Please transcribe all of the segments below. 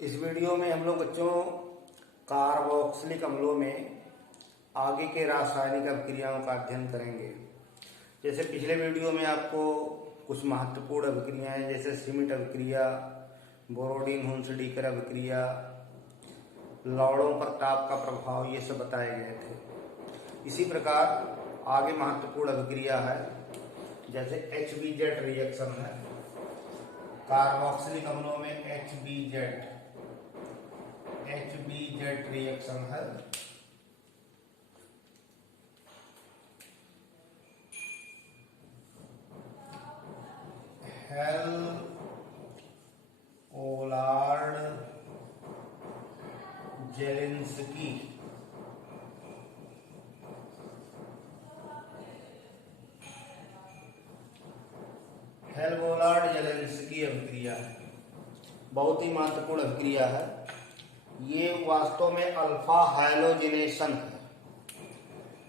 इस वीडियो में हम लोग बच्चों कार्बोक्सिलिक अम्लों में आगे के रासायनिक अभिक्रियाओं का अध्ययन करेंगे। जैसे पिछले वीडियो में आपको कुछ महत्वपूर्ण अभिक्रियाएं जैसे श्मिट अभिक्रिया, बोरोडीन हुन्सडीकर अभिक्रिया, लौड़ों पर ताप का प्रभाव, ये सब बताए गए थे। इसी प्रकार आगे महत्वपूर्ण अभिक्रिया है जैसे HBZ रिएक्शन है। कार्बोक्सिलिक अम्लों में HBZ रिएक्शन है। हेल-ओलार्ड जेलेंस्की अभिक्रिया है, बहुत ही महत्वपूर्ण अभिक्रिया है। ये वास्तव में अल्फा हाइलोजिनेशन है,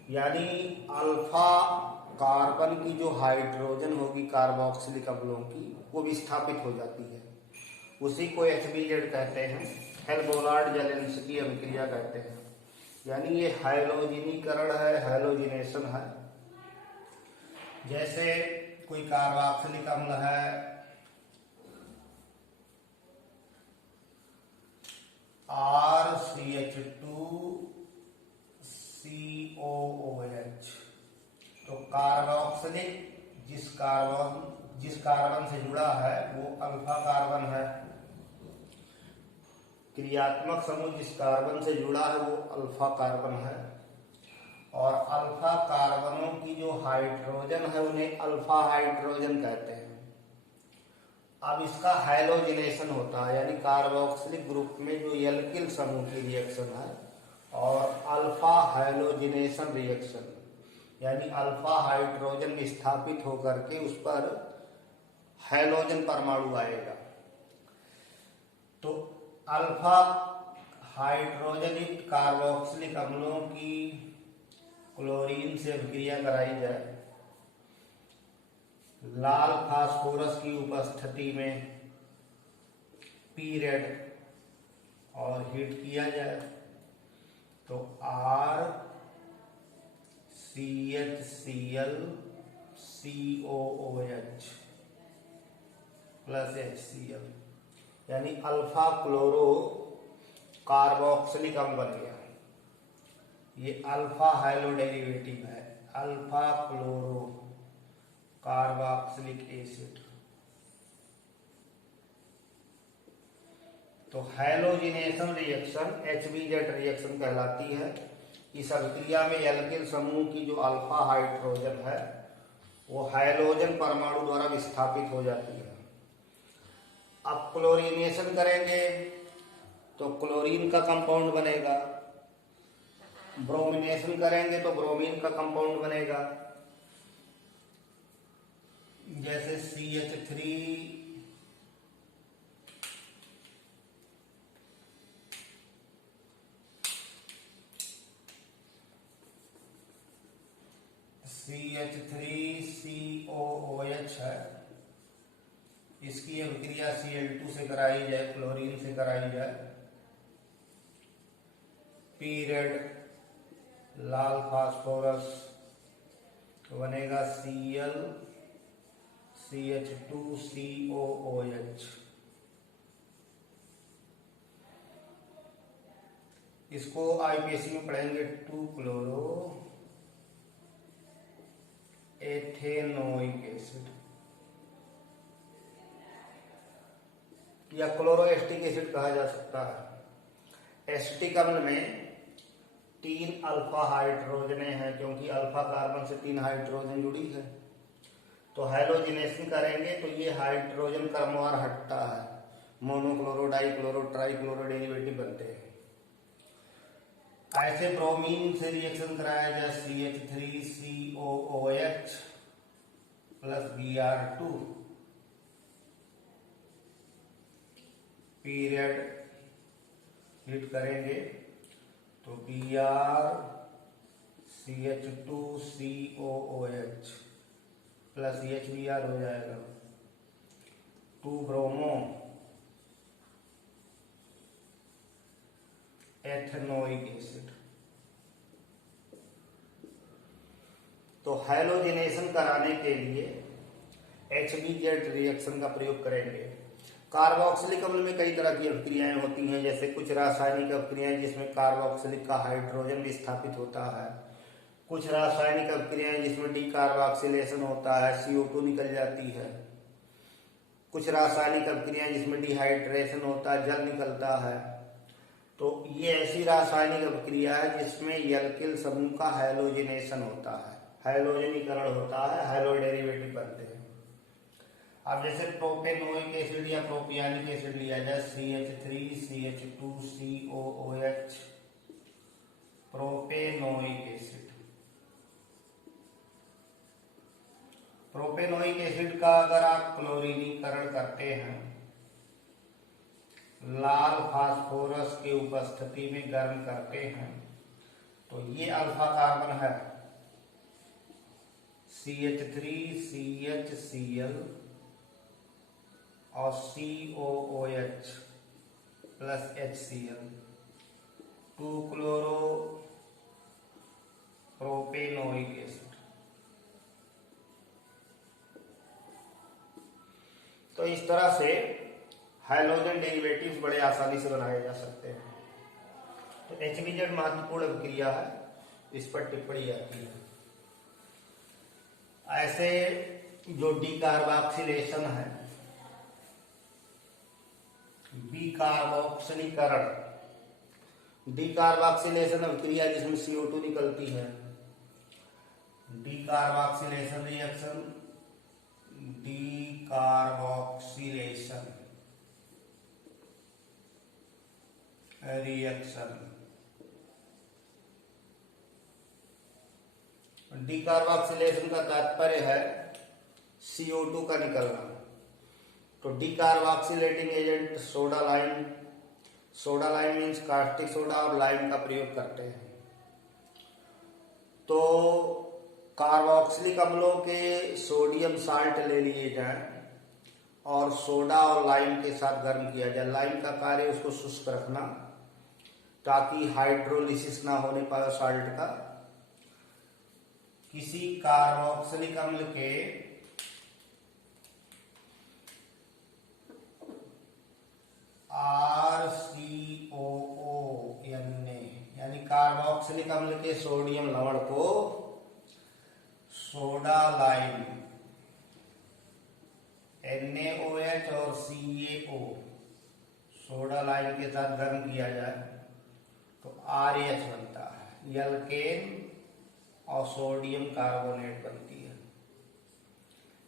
यानी अल्फा कार्बन की जो हाइड्रोजन होगी कार्बोक्सिलिक अम्लों की वो विस्थापित हो जाती है। उसी को HBZ कहते हैं, हेल-ओलार्ड जेलेंस्की अभिक्रिया कहते हैं। यानी ये हाइलोजिनीकरण है, हाइलोजिनेशन है। जैसे कोई कार्बोक्सिलिक अम्ल है, RCH2COOH, तो कार्बोक्सिलिक जिस कार्बन से जुड़ा है वो अल्फा कार्बन है। क्रियात्मक समूह जिस कार्बन से जुड़ा है वो अल्फा कार्बन है, और अल्फा कार्बनों की जो हाइड्रोजन है उन्हें अल्फा हाइड्रोजन कहते हैं। अब इसका हाइलोजिनेशन होता है, यानी कार्बोक्सिलिक ग्रुप में जो एल्किल समूह की रिएक्शन है, और अल्फा हाइलोजिनेशन रिएक्शन, यानी अल्फा हाइड्रोजन विस्थापित होकर के उस पर हाइलोजन परमाणु आएगा। तो अल्फा हाइड्रोजनित कार्बोक्सिलिक अम्लों की क्लोरीन से अभिक्रिया कराई जाए, लाल फास्फोरस की उपस्थिति में पीरेड और हीट किया जाए, तो RCHClCOOH प्लस HCl, यानी अल्फा क्लोरो कार्बोक्सिलिक अम्ल बन गया। ये अल्फा हाइलो डेरिवेटिव है, अल्फा क्लोरो कार्बोक्सिलिक एसिड। तो हाइलोजिनेशन रिएक्शन HBZ रिएक्शन कहलाती है। इस अभिक्रिया में एल्किल समूह की जो अल्फा हाइड्रोजन है वो हाइलोजन परमाणु द्वारा विस्थापित हो जाती है। अब क्लोरीनेशन करेंगे तो क्लोरीन का कंपाउंड बनेगा, ब्रोमिनेशन करेंगे तो ब्रोमीन का कंपाउंड बनेगा। जैसे CH3COOH है, इसकी अभिक्रिया Cl2 से कराई जाए, क्लोरीन से कराई जाए, पीरेड लाल फास्फोरस तो बनेगा ClCH2COOH। इसको IPAC में पढ़ेंगे 2-क्लोरो एथेनोइक एसिड या क्लोरोएस्टिक एसिड कहा जा सकता है। एसिटिक अम्ल में 3 अल्फा हाइड्रोजने हैं, क्योंकि अल्फा कार्बन से 3 हाइड्रोजन जुड़ी है। तो हाइलोजिनेशन करेंगे तो ये हाइड्रोजन क्रमवार हटता है, मोनोक्लोरो, डाइक्लोरो, ट्राइक्लोरो डेरिवेटिव बनते हैं। ऐसे ब्रोमीन से रिएक्शन कराया जाए CH3COOH plus Br2, period heat करेंगे तो BrCH2COOH प्लस HBr हो जाएगा, 2 ब्रोमो एथेनोइक एसिड। तो हैलोजिनेशन कराने के लिए HBZ रिएक्शन का प्रयोग करेंगे। कार्बोक्सिलिक अम्ल में कई तरह की अभिक्रियाएं होती हैं, जैसे कुछ रासायनिक अभिक्रियाएं जिसमें कार्बोक्सिलिक का हाइड्रोजन विस्थापित होता है, कुछ रासायनिक अभिक्रियाएं जिसमें डीकार्बोक्सिलेशन होता है, CO2 निकल जाती है, कुछ रासायनिक अभिक्रियाएं जिसमें डिहाइड्रेशन होता है, जल निकलता है। तो ये ऐसी रासायनिक अभिक्रिया है जिसमें एल्किल समूह का हैलोजिनेशन होता है, हैलोजनीकरण होता है, हैलो डेरिवेटिव बनते हैं। अब जैसे प्रोपेनोइक एसिड या प्रोपियानिक एसिड लिया जाए, CH3CH2COOH, propanoic acid. Propanoic acid का अगर आप क्लोरीनीकरण करते हैं लाल फास्फोरस के उपस्थिति में गर्म करते हैं, तो ये अल्फा कार्बन है CH3CHCl और COOH प्लस HCl, 2-क्लोरोप्रोपेनोइक एसिड। तो इस तरह से हाइड्रोजन डेरिवेटिव्स बड़े आसानी से बनाए जा सकते हैं। तो HBZ महत्वपूर्ण अभिक्रिया है, इस पर टिप्पणी आती है। ऐसे जो डीकार्बोक्सिलेशन है, डीकार्बोक्सिलीकरण, डीकार्बोक्सिलेशन अभिक्रिया जिसमें CO2 निकलती है, decarboxylation reaction, decarboxylation reaction. Decarboxylation का तात्पर्य है CO2 का निकलना। तो decarboxylating agent soda lime, soda lime means caustic soda और लाइम का प्रयोग करते हैं। तो कार्बोक्सिलिक अम्लों के सोडियम साल्ट ले लिए जाएं और सोडा और लाइम के साथ गर्म किया जाए। लाइम का कार्य उसको शुष्क रखना ताकि हाइड्रोलिसिस ना होने पाए साल्ट का। किसी कार्बोक्सिलिक अम्ल के RCOO यानी कार्बोक्सिलिक अम्ल के सोडियम लवण को सोडा लाइम NaOH और CaO सोडा लाइम के साथ गर्म किया जाए तो RH बनता है, एल्केन और सोडियम कार्बोनेट बनती है।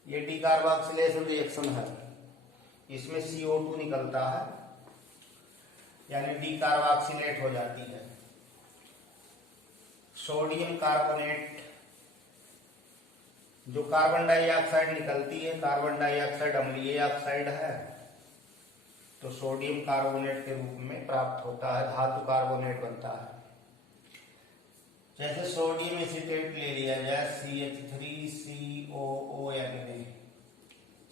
ये डीकार्बोक्सिलेशन रिएक्शन है, इसमें CO2 निकलता है यानी डीकार्बोक्सिलेट हो जाती है। सोडियम कार्बोनेट, जो कार्बन डाइऑक्साइड निकलती है, कार्बन डाइऑक्साइड अम्लीय ऑक्साइड है, तो सोडियम कार्बोनेट के रूप में प्राप्त होता है, धातु कार्बोनेट बनता है। जैसे सोडियम एसीटेट ले लिया जाए, CH3COONA,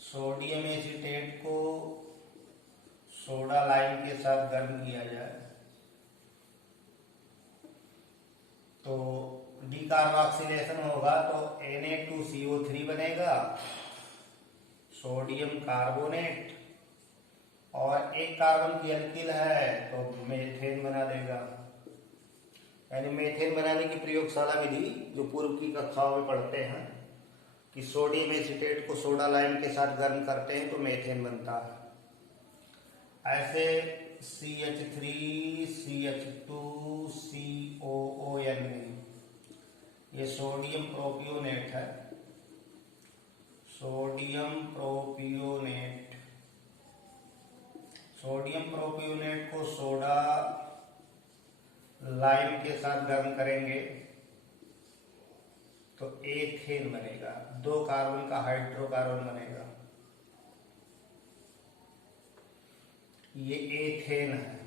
सोडियम एसीटेट को सोडा लाइम के साथ गर्म किया जाए तो डीकार्बोक्सिलेशन होगा, तो Na2CO3 बनेगा, सोडियम कार्बोनेट, और एक कार्बन की एल्किल है तो मेथेन बना देगा। यानी मेथेन बनाने की प्रयोगशाला विधि जो पूर्व की कक्षाओं में पढ़ते हैं कि सोडियम एसीटेट को सोडा लाइम के साथ गर्म करते हैं तो मेथेन बनता है। ऐसे CH3CH2COONA, ये सोडियम प्रोपियोनेट है, सोडियम प्रोपियोनेट। सोडियम प्रोपियोनेट को सोडा लाइम के साथ गर्म करेंगे तो एथेन बनेगा, 2 कार्बन का हाइड्रोकार्बन बनेगा, ये एथेन है।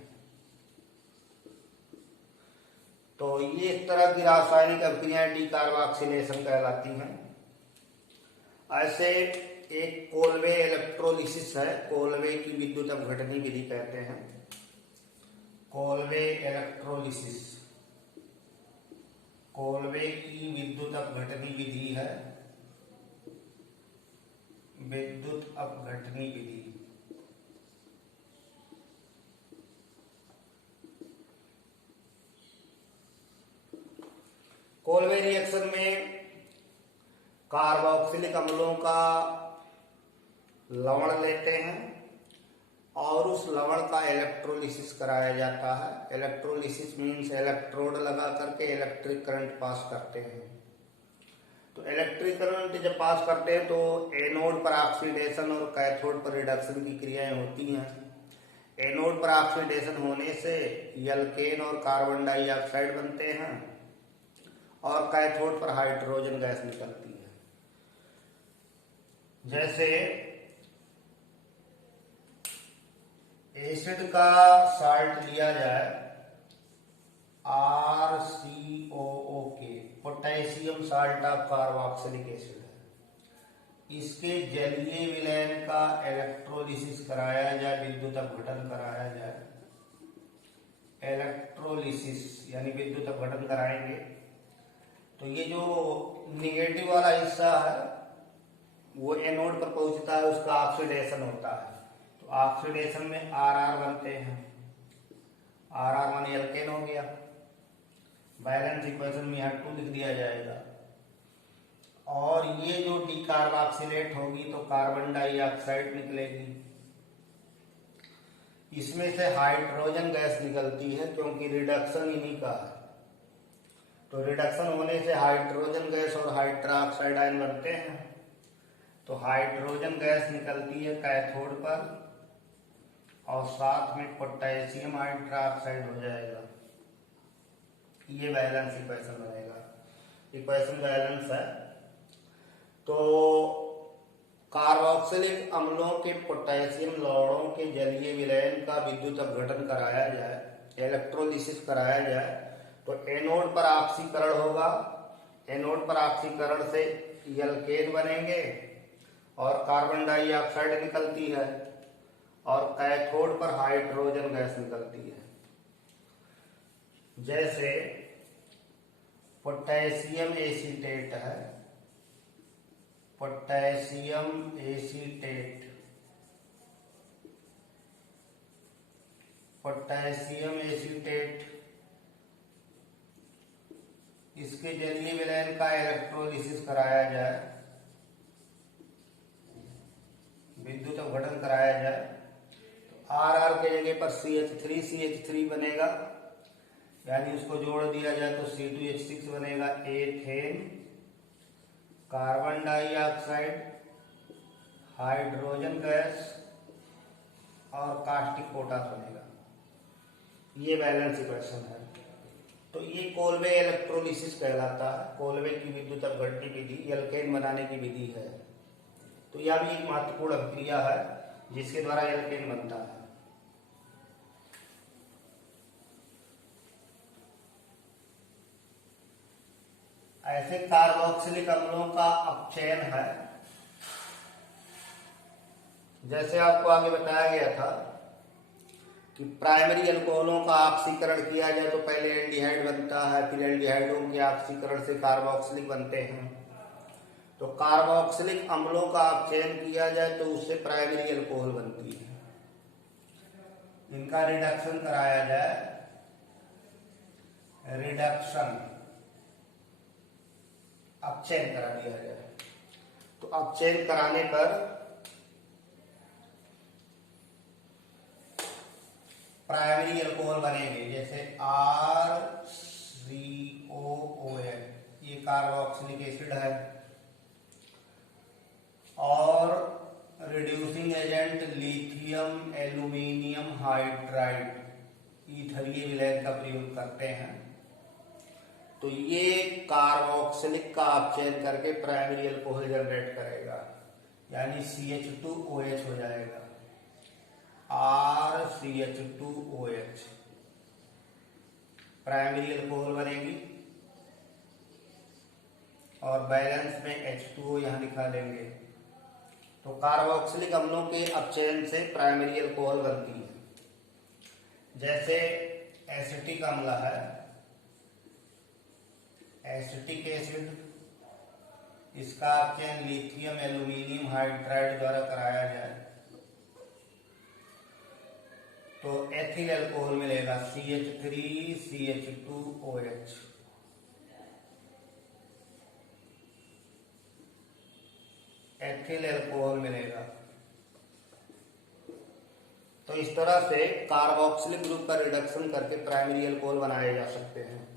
तो ये इस तरह की रासायनिक अभिक्रियाएं डीकार्बोक्सिलेशन कहलाती हैं। ऐसे एक कोलवे इलेक्ट्रोलिसिस है, कोलवे की विद्युत अपघटनी विधि कहते हैं। कोलवे इलेक्ट्रोलिसिस, कोलवे की विद्युत अपघटनी विधि है, विद्युत अपघटनी विधि। कोलवे रिएक्शन में कार्बोक्सिलिक अम्लों का लवण लेते हैं और उस लवण का इलेक्ट्रोलिसिस कराया जाता है। इलेक्ट्रोलिसिस मीन्स इलेक्ट्रोड लगा करके इलेक्ट्रिक करंट पास करते हैं। तो इलेक्ट्रिक करंट जब पास करते हैं तो एनोड पर ऑक्सीडेशन और कैथोड पर रिडक्शन की क्रियाएं होती हैं। एनोड पर ऑक्सीडेशन होने से एल्केन और कार्बन डाइऑक्साइड बनते हैं और कैथोड पर हाइड्रोजन गैस निकलती है। जैसे एसिड का साल्ट लिया जाए RCOO, potassium salt of carboxylic acid है। इसके जलीय विलयन का इलेक्ट्रोलिसिस कराया जाए, विद्युत अपघटन कराया जाए। इलेक्ट्रोलिसिस यानी विद्युत अपघटन कराएंगे तो ये जो निगेटिव वाला हिस्सा है वो एनोड पर पहुंचता है, उसका ऑक्सीडेशन होता है। तो ऑक्सीडेशन में RR बनते हैं, RR माने एल्केन हो गया। बैलेंस इक्वेशन में यहाँ 2 लिख दिया जाएगा। और ये जो डिकार्बोक्सिलेट होगी तो कार्बन डाइऑक्साइड निकलेगी। इसमें से हाइड्रोजन गैस निकलती है क्योंकि रिडक्शन इन्हीं का है। तो रिडक्शन होने से हाइड्रोजन गैस और हाइड्रोक्साइड आयन बनते हैं। तो हाइड्रोजन गैस निकलती है कैथोड पर और साथ में पोटेशियम हाइड्रोक्साइड हो जाएगा। ये बैलेंस इक्वेशन बनेगा। इक्वेशन बैलेंस है। तो कार्बोक्सिलिक अम्लों के पोटेशियम लवणों के जलीय विलयन का विद्युत अपघटन कराया जाए, इलेक्ट्रोलिसिस कराया जाए तो एनोड पर ऑक्सीकरण होगा। एनोड पर ऑक्सीकरण से एल्केन बनेंगे और कार्बन डाइऑक्साइड निकलती है और कैथोड पर हाइड्रोजन गैस निकलती है। जैसे पोटेशियम एसीटेट है, पोटेशियम एसीटेट, पोटेशियम एसीटेट, इसके जलीय विलयन का इलेक्ट्रोलिसिस कराया जाए, विद्युत अपघटन कराया जाए तो RR के जगह पर CH3 बनेगा, यानी उसको जोड़ दिया जाए तो C2H6 बनेगा। Ethane, carbon dioxide, hydrogen gas और कास्टिक पोटाश बनेगा। ये बैलेंस इक्वेशन है। तो ये कोलवे इलेक्ट्रोलिसिस कहलाता है। कोलवे की विद्युत अपघटनी विधि एल्केन बनाने की विधि है। तो यह भी एक महत्वपूर्ण अभिक्रिया है जिसके द्वारा एल्केन बनता है। ऐसे कार्बोक्सिलिक अम्लों का अपचयन है। जैसे आपको आगे बताया गया था कि प्राइमरी अल्कोहलों का ऑक्सीकरण किया जाए तो पहले एल्डिहाइड बनता है, फिर एल्डिहाइडों के ऑक्सीकरण से कार्बोक्सिलिक बनते हैं। तो कार्बोक्सिलिक अम्लों का अपचयन किया जाए तो उससे प्राइमरी अल्कोहल बनती है। इनका रिडक्शन कराया जाए, रिडक्शन अपचयन करा दिया जाए तो अपचयन कराने पर प्राइमरी अल्कोहल बनेंगे। जैसे RCOOH, ये कार्बोक्सिलिक एसिड है और reducing agent lithium aluminium hydride ईथरीय विलयन का प्रयोग करते हैं। तो ये कार्बोक्सिलिक का अपचयन करके प्राइमरी अल्कोहल जनरेट करेगा, यानी CH2OH हो जाएगा। RCH2OH प्राइमरी अल्कोहल बनेगी और बैलेंस में H2O यहां लिखा लेंगे। तो कार्बोक्सिलिक अम्लों के अपचयन से प्राइमरी अल्कोहल बनती है। जैसे एसिटिक अम्ल है, एसिटिक एसिड, इसका चयन लिथियम एल्यूमिनियम हाइड्राइड द्वारा कराया जाए तो एथिल अल्कोहल मिलेगा CH3CH2OH। एथिल अल्कोहल मिलेगा। तो इस तरह से कार्बोक्सिलिक ग्रुप का रिडक्शन करके प्राइमरी अल्कोहल बनाए जा सकते हैं।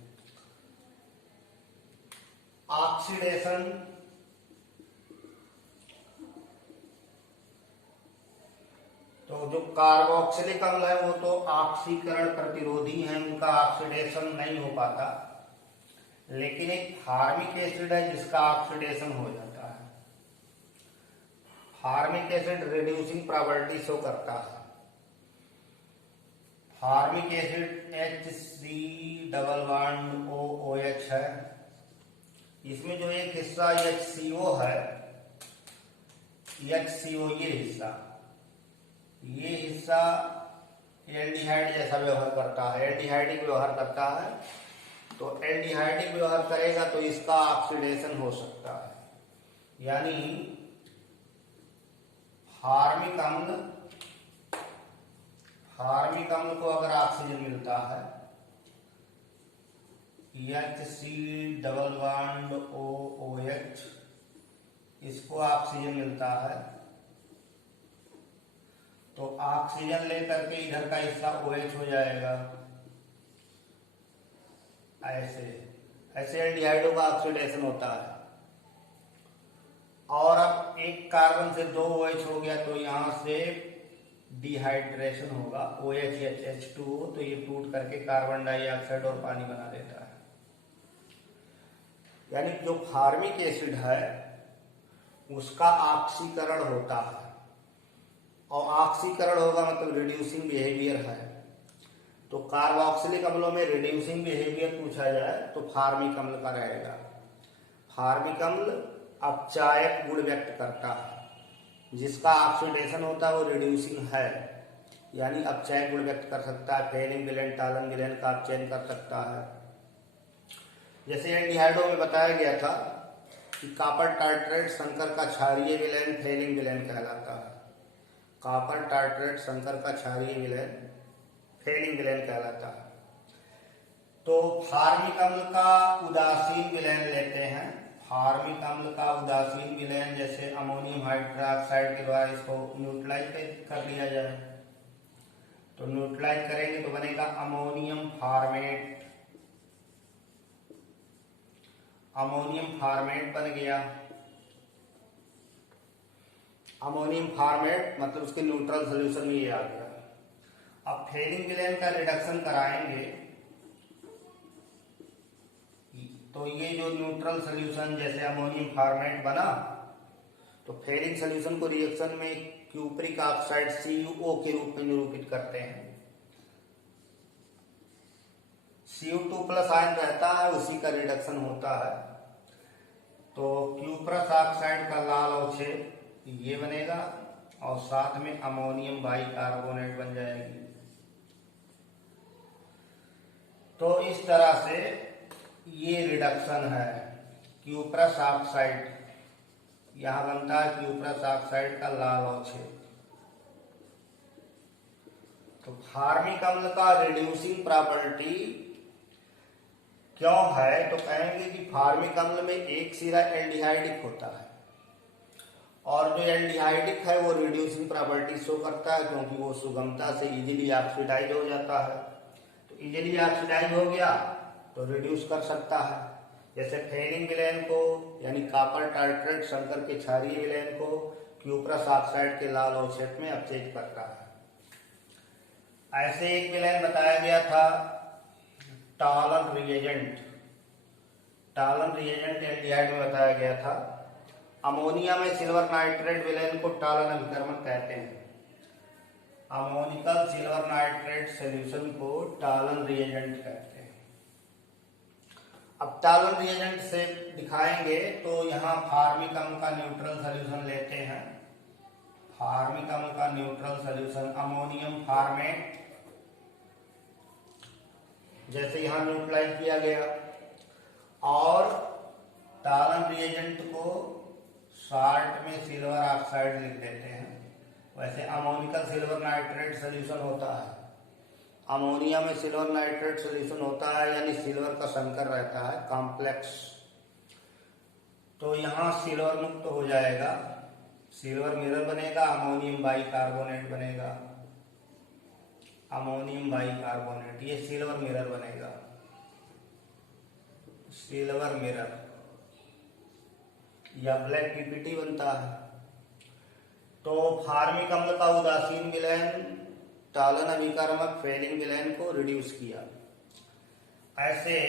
ऑक्सीडेशन, तो जो कार्बोक्सिलिक अम्ल है वो तो ऑक्सीकरण प्रतिरोधी है, उनका ऑक्सीडेशन नहीं हो पाता, लेकिन एक फार्मिक एसिड है जिसका ऑक्सीडेशन हो जाता है। Formic acid reducing property show करता है। फार्मिक एसिड HC≡OH है, इसमें जो एक हिस्सा HCO है, HCO ये हिस्सा एल्डिहाइड जैसा व्यवहार करता है, एल्डिहाइडिक व्यवहार करता है। तो एल्डिहाइडिक व्यवहार करेगा तो इसका ऑक्सीडेशन हो सकता है, यानी फार्मिक अम्ल को अगर ऑक्सीजन मिलता है HC≡OH, इसको ऑक्सीजन मिलता है तो ऑक्सीजन लेकर के इधर का हिस्सा OH हो जाएगा। ऐसे एल्डिहाइडों का ऑक्सीडेशन होता है। और अब एक कार्बन से 2 OH हो गया तो यहां से डिहाइड्रेशन होगा, OH/H2O, तो ये टूट करके कार्बन डाइऑक्साइड और पानी बना देता है। यानी जो फार्मिक एसिड है उसका ऑक्सीकरण होता है, और ऑक्सीकरण होगा मतलब रिड्यूसिंग बिहेवियर है। तो कार्बोक्सिलिक अम्लों में रिड्यूसिंग बिहेवियर पूछा जाए तो फार्मिक अम्ल का रहेगा। फार्मिक अम्ल अपचायक गुण व्यक्त करता है, जिसका ऑक्सीडेशन होता है वो रिड्यूसिंग है, यानी अपचायक गुण व्यक्त कर सकता है। फेनिक विलेन, टालन विलेन का अपचयन कर सकता है। जैसे एल्डिहाइडों में बताया गया था कि कॉपर टार्ट्रेट शंकर का क्षारीय विलयन फेनिक विलेन कहलाता है। कॉपर टार्ट्रेट शंकर का क्षारीय विलयन फेनिक विलेन कहलाता है। तो फार्मिक अम्ल का उदासीन विलयन लेते हैं। फार्मिक अम्ल का उदासीन विलयन जैसे अमोनियम हाइड्रोक्साइड के द्वारा इसको न्यूट्रलाइज कर दिया जाए, तो न्यूट्रलाइज करेंगे तो बनेगा अमोनियम फार्मेट। अमोनियम फार्मेट बन गया। अमोनियम फार्मेट मतलब उसके न्यूट्रल सोल्यूशन में ये आ गया। अब फेनिक विलेन का रिडक्शन कराएंगे तो ये जो न्यूट्रल सोल्यूशन जैसे अमोनियम फार्मेट बना, तो फेरिक सोल्यूशन को रिएक्शन में क्यूप्रिक ऑक्साइड CuO के रूप में निरूपित करते हैं। Cu2+ आयन रहता है, उसी का रिडक्शन होता है। तो क्यूप्रस ऑक्साइड का लाल अवक्षेप ये बनेगा और साथ में अमोनियम बाइकार्बोनेट बन जाएगी। तो इस तरह से ये रिडक्शन है। क्यूप्रस ऑक्साइड यहां बनता है, क्यूप्रस ऑक्साइड का लाल अवक्षेप। तो फार्मिक अम्ल का रिड्यूसिंग प्रॉपर्टी क्यों है, तो कहेंगे कि फार्मिक अम्ल में एक सिरा एल्डिहाइडिक होता है, और जो एल्डिहाइडिक है वो रिड्यूसिंग प्रॉपर्टी शो करता है, क्योंकि वो सुगमता से इजीली ऑक्सीडाइज हो जाता है। तो इजीली ऑक्सीडाइज हो गया तो रिड्यूस कर सकता है। जैसे फेनिक विलेन को यानी कॉपर टार्ट्रेट शंकर के क्षारीय विलेन को क्यूप्रस ऑक्साइड के लाल अवक्षेप में अपचयित करता है। ऐसे एक विलेन बताया गया था टालन रिएजेंट। टालन रिएजेंट एल्डिहाइड में बताया गया था। अमोनिया में सिल्वर नाइट्रेट विलेन को टालन अभिकर्मक कहते हैं। अमोनिकल सिल्वर नाइट्रेट सॉल्यूशन को टालन रिएजेंट कहते हैं। अब टालन रिएजेंट से दिखाएंगे तो यहाँ फार्मिक अम्ल का न्यूट्रल सॉल्यूशन लेते हैं। फार्मिक अम्ल का न्यूट्रल सॉल्यूशन अमोनियम फार्मेट जैसे यहाँ न्यूट्रलाइज किया गया। और टालन रिएजेंट को शॉर्ट में सिल्वर ऑक्साइड लिख देते हैं। वैसे अमोनिकल सिल्वर नाइट्रेट सोल्यूशन होता है, अमोनिया में सिल्वर नाइट्रेट सोल्यूशन होता है, यानी सिल्वर का संकर रहता है कॉम्प्लेक्स। तो यहाँ सिल्वर मुक्त हो जाएगा, सिल्वर मिरर बनेगा, अमोनियम बाइकार्बोनेट बनेगा, अमोनियम बाइकार्बोनेट, ये सिल्वर मिरर बनेगा, सिल्वर मिरर या ब्लैक पीपीटी बनता है। तो फार्मिक अम्ल का उदासीन विलयन टालन अभिकारक फेलिंग विलयन को रिड्यूस किया। ऐसे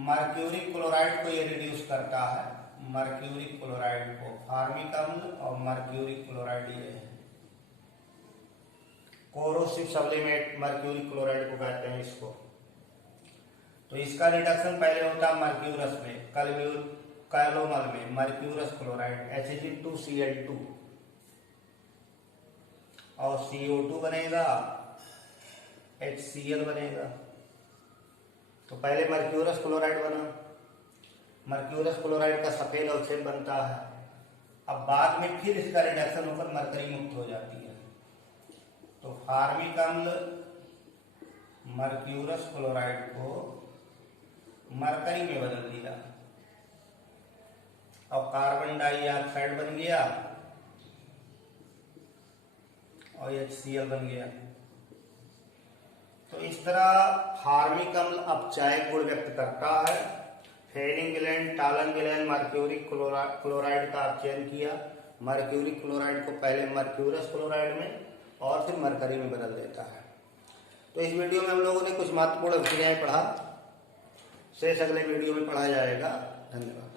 मर्क्यूरी क्लोराइड को ये रिड्यूस करता है, मर्क्यूरी क्लोराइड को, फार्मिक अम्ल और मर्क्यूरी क्लोराइड ये है। कोरोसिव सब्लिमेट मर्क्यूरी क्लोराइड को कहते हैं इसको। तो इसका रिडक्शन पहले होता है मर्क्यूरस में, कैलोमल में मर्क्यूरस क्लोराइड Hg2Cl2 और CO2 बनेगा, HCl बनेगा। तो पहले मर्क्यूरस क्लोराइड बना, मर्क्यूरस क्लोराइड का सफेद अवक्षेप बनता है। अब बाद में फिर इसका रिडक्शन होकर मरकरी मुक्त हो जाती है। तो फार्मिक अम्ल मर्क्यूरस क्लोराइड को मरकरी में बदल दिया और कार्बन डाइऑक्साइड बन गया और HCl बन गया। तो इस तरह फार्मिक अम्ल अपचायक गुण व्यक्त करता है। फेलिंग विलयन टालन विलयन मर्क्यूरी क्लोराइड का चयन किया, मर्क्यूरी क्लोराइड को पहले मर्क्यूरस क्लोराइड में और फिर मरकरी में बदल देता है। तो इस वीडियो में हम लोगों ने कुछ महत्वपूर्ण अभिक्रियाएं पढ़ा, शेष अगले वीडियो में पढ़ा जाएगा। धन्यवाद।